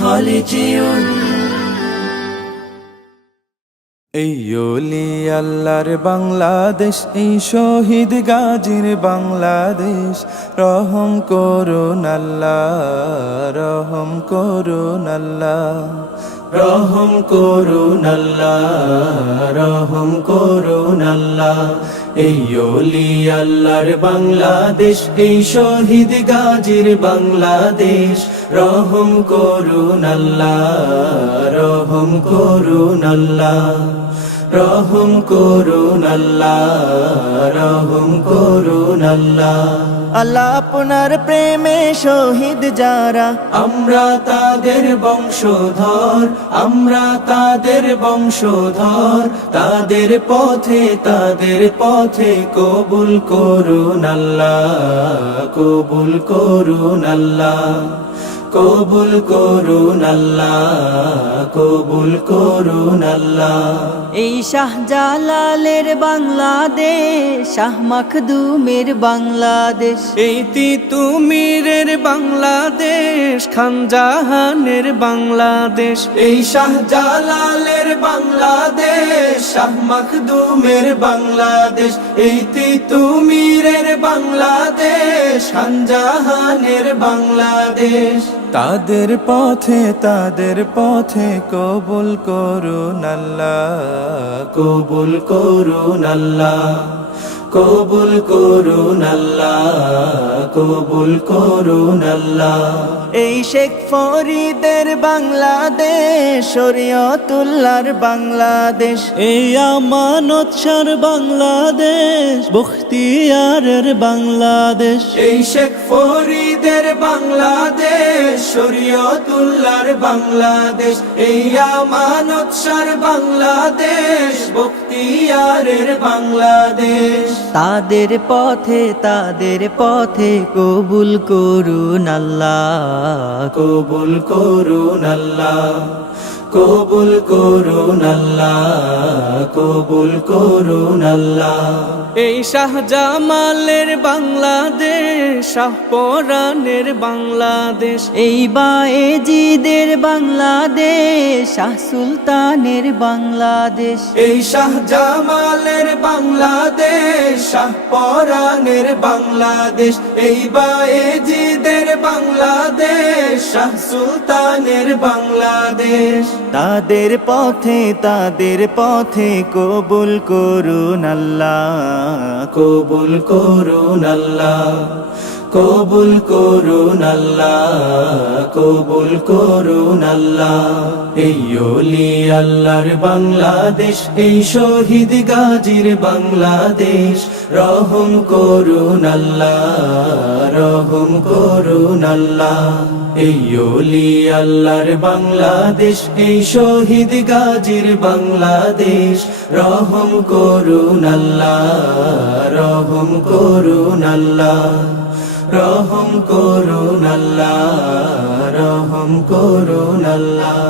خالدون এই ওলি আল্লাহর বাংলাদেশ, এই শহীদ গাজীর বাংলাদেশ, রহম করুন আল্লাহ, রহম করুন আল্লাহ, রহম করুন আল্লাহ, রহম করুন আল্লাহ। এই ওলি আল্লাহর বাংলাদেশ, এই শহীদ গাজীর বাংলাদেশ, রহম করুন আল্লাহ, রহম করুন আল্লাহ, রহম করুন আল্লাহ, রহম করুন আল্লাহ। আল্লাহ আপনার প্রেমে শহীদ যারা, আমরা তাদের বংশধর, আমরা তাদের বংশধর, তাদের পথে কবুল করুন আল্লাহ, কবুল করুন আল্লাহ, কবুল করুন আল্লাহ, কবুল করুন আল্লাহ। এই শাহজালালের বাংলাদেশ, শাহ মাখদুমের বাংলাদেশ, এই তিতুমিরের বাংলাদেশ, খানজাহানের বাংলাদেশ, এই শাহজালালের বাংলাদেশ, শাহ মাখদুমের বাংলাদেশ, এই তিতুমিরের বাংলাদেশ, খানজাহানের বাংলাদেশ। তাদের পথে কবুল করুন আল্লাহ, কবুল করুন আল্লাহ, কবুল করুন আল্লাহ, কবুল করুন আল্লাহ। এই শেখ ফরিদের বাংলাদেশ, শরীয়তুল্লাহর বাংলাদেশ, এই আমানত শাহর বাংলাদেশ, বখতিয়ারের বাংলাদেশ, এই শেখ ফরিদের বাংলাদেশ, শরীয়তুল্লাহর বাংলাদেশ, এই আমানত শাহর বাংলাদেশ, বখতিয়ারের বাংলাদেশ। তাদের পথে কবুল করুন আল্লাহ, কবুল করুন আল্লাহ, কবুল করুন আল্লাহ, কবুল করুন আল্লাহ। এই শাহজামালের বাংলাদেশ, শাহপরানের বাংলাদেশ, এই বায়েজিদের বাংলাদেশ, শাহ সুলতানের বাংলাদেশ, এই শাহজামালের বাংলাদেশ, শাহপরানের বাংলাদেশ, এই বায়েজিদের বাংলাদেশ, শাহ সুলতানের বাংলাদেশ। তাদের পথে কবুল করুন আল্লাহ, কবুল করুন আল্লাহ, কবুল করুন আল্লাহ, কবুল করুন আল্লাহ। এই ওলি আল্লাহর বাংলাদেশ, এই শহীদ গাজীর বাংলাদেশ, রহম করুন আল্লাহ, রহম করুন আল্লাহ। এই ওলি আল্লাহর বাংলাদেশ, এই শহীদ গাজীর বাংলাদেশ, রহম করুন আল্লাহ, রহম করুন আল্লাহ, রহম করুন আল্লাহ, রহম করুন আল্লাহ।